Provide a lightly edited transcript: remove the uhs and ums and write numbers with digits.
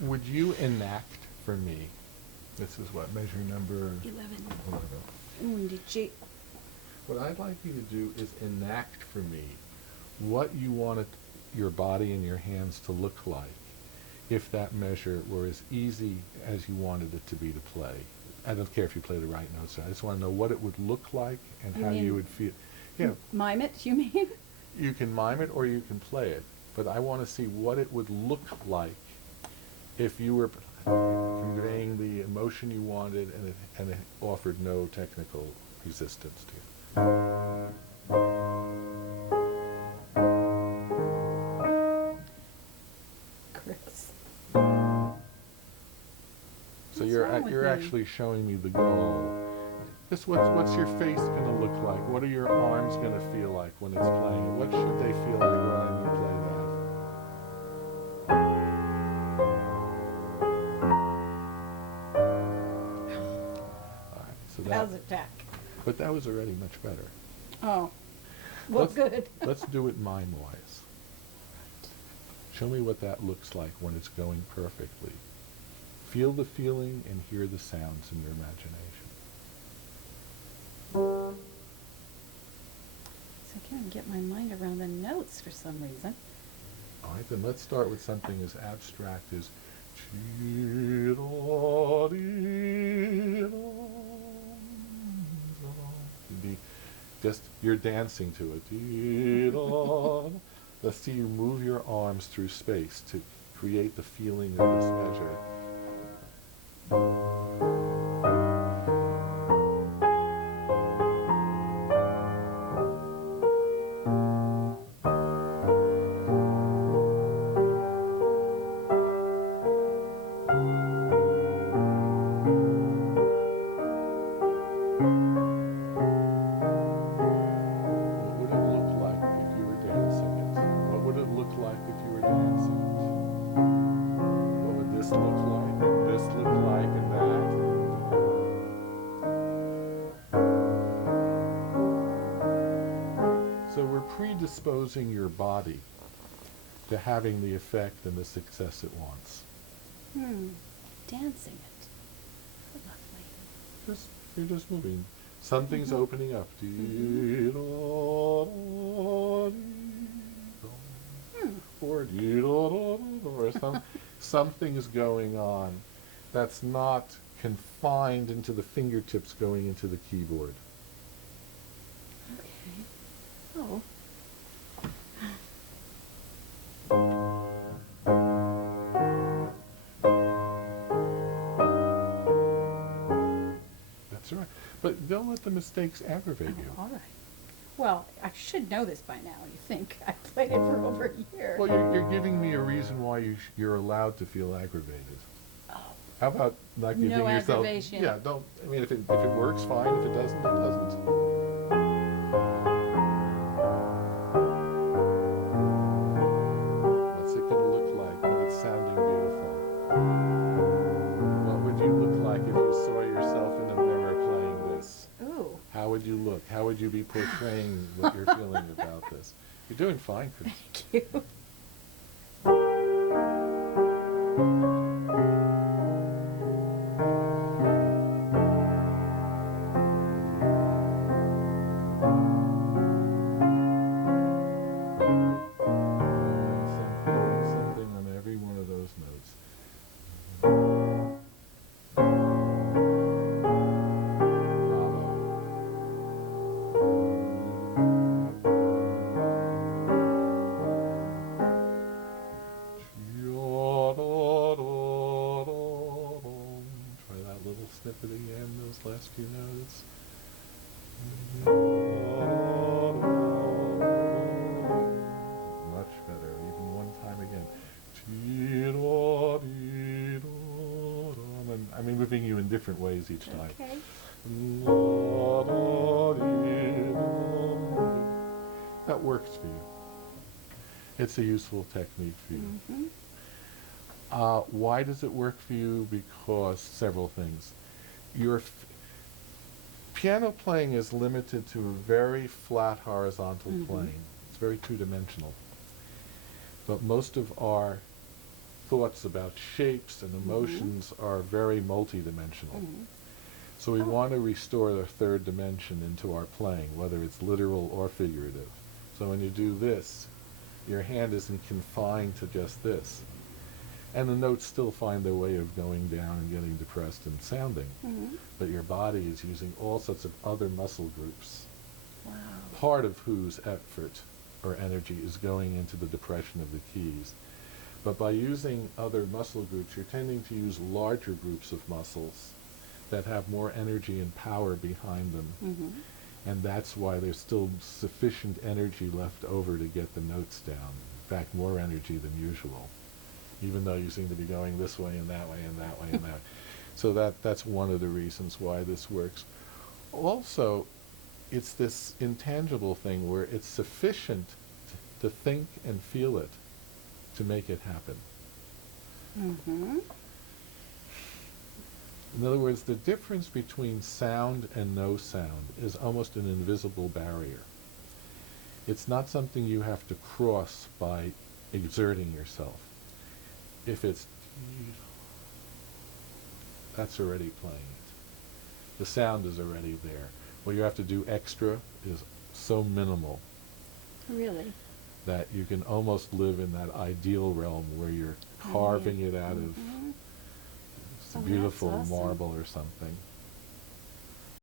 Would you enact for me, this is what, measure number 11. 11. Ooh, did you? What I'd like you to do is enact for me what you want your body and your hands to look like if that measure were as easy as you wanted it to be to play. I don't care if you play the right notes. I just want to know what it would look like and You how mean you would feel. Yeah, Mime it, you mean? you can mime it or you can play it, but I want to see what it would look like if you were conveying the emotion you wanted and it offered no technical resistance to you. Chris. So What's you're wrong with you're me? actually showing me the goal. Just what's your face going to look like? What are your arms going to feel like when it's playing? What should they feel like when you play that? All right, so How's it, Jack? but that was already much better. Oh, well, Let's- good. Let's do it mime-wise. Show me what that looks like when it's going perfectly. Feel the feeling and hear the sounds in your imagination. So I can't get my mind around the notes for some reason. All right, then let's start with something as abstract as You'd be just, you're dancing to it. Let's see you move your arms through space to create the feeling of this measure. What would it look like if you were dancing it? What would it look like if you were dancing it? What would this look like? And this look like and that? So we're predisposing your body to having the effect and the success it wants. Dancing it. Lovely. You're just moving. Something's opening up. Or something's going on that's not confined into the fingertips going into the keyboard. Okay. Oh. That's right. But don't let the mistakes aggravate you. All right. Well, I should know this by now, you think. I played it for over a year. Well, you're giving me a reason why you're allowed to feel aggravated. Oh. How about not giving No yourself... aggravation. Yeah, don't... I mean, if it works, fine. If it doesn't, it doesn't. What's it going to look like when it's sounding beautiful? What would you look like if you saw yourself in the mirror playing this? Ooh. How would you look? How would you be portraying what you're feeling about this? You're doing fine, Chris. Thank you. Something on every one of those notes. Try that little snippet again, those last few notes. Much better, even one time again. And I mean, moving you in different ways each time. Okay. That works for you. It's a useful technique for you. Why does it work for you? Because several things. Your piano playing is limited to a very flat horizontal plane. It's very two-dimensional. But most of our thoughts about shapes and emotions are very multidimensional. So we Oh. want to restore the third dimension into our playing, whether it's literal or figurative. So when you do this, your hand isn't confined to just this. And the notes still find their way of going down and getting depressed and sounding. But your body is using all sorts of other muscle groups, Wow. part of whose effort or energy is going into the depression of the keys. But by using other muscle groups, you're tending to use larger groups of muscles that have more energy and power behind them. And that's why there's still sufficient energy left over to get the notes down. In fact, more energy than usual, even though you seem to be going this way and that way and that way and that way. So that's one of the reasons why this works. Also, it's this intangible thing where it's sufficient to think and feel it to make it happen. In other words, the difference between sound and no sound is almost an invisible barrier. It's not something you have to cross by exerting yourself. If it's, that's already playing it. The sound is already there. What you have to do extra is so minimal Really? that you can almost live in that ideal realm where you're carving it out of Oh, some that's beautiful awesome. marble or something.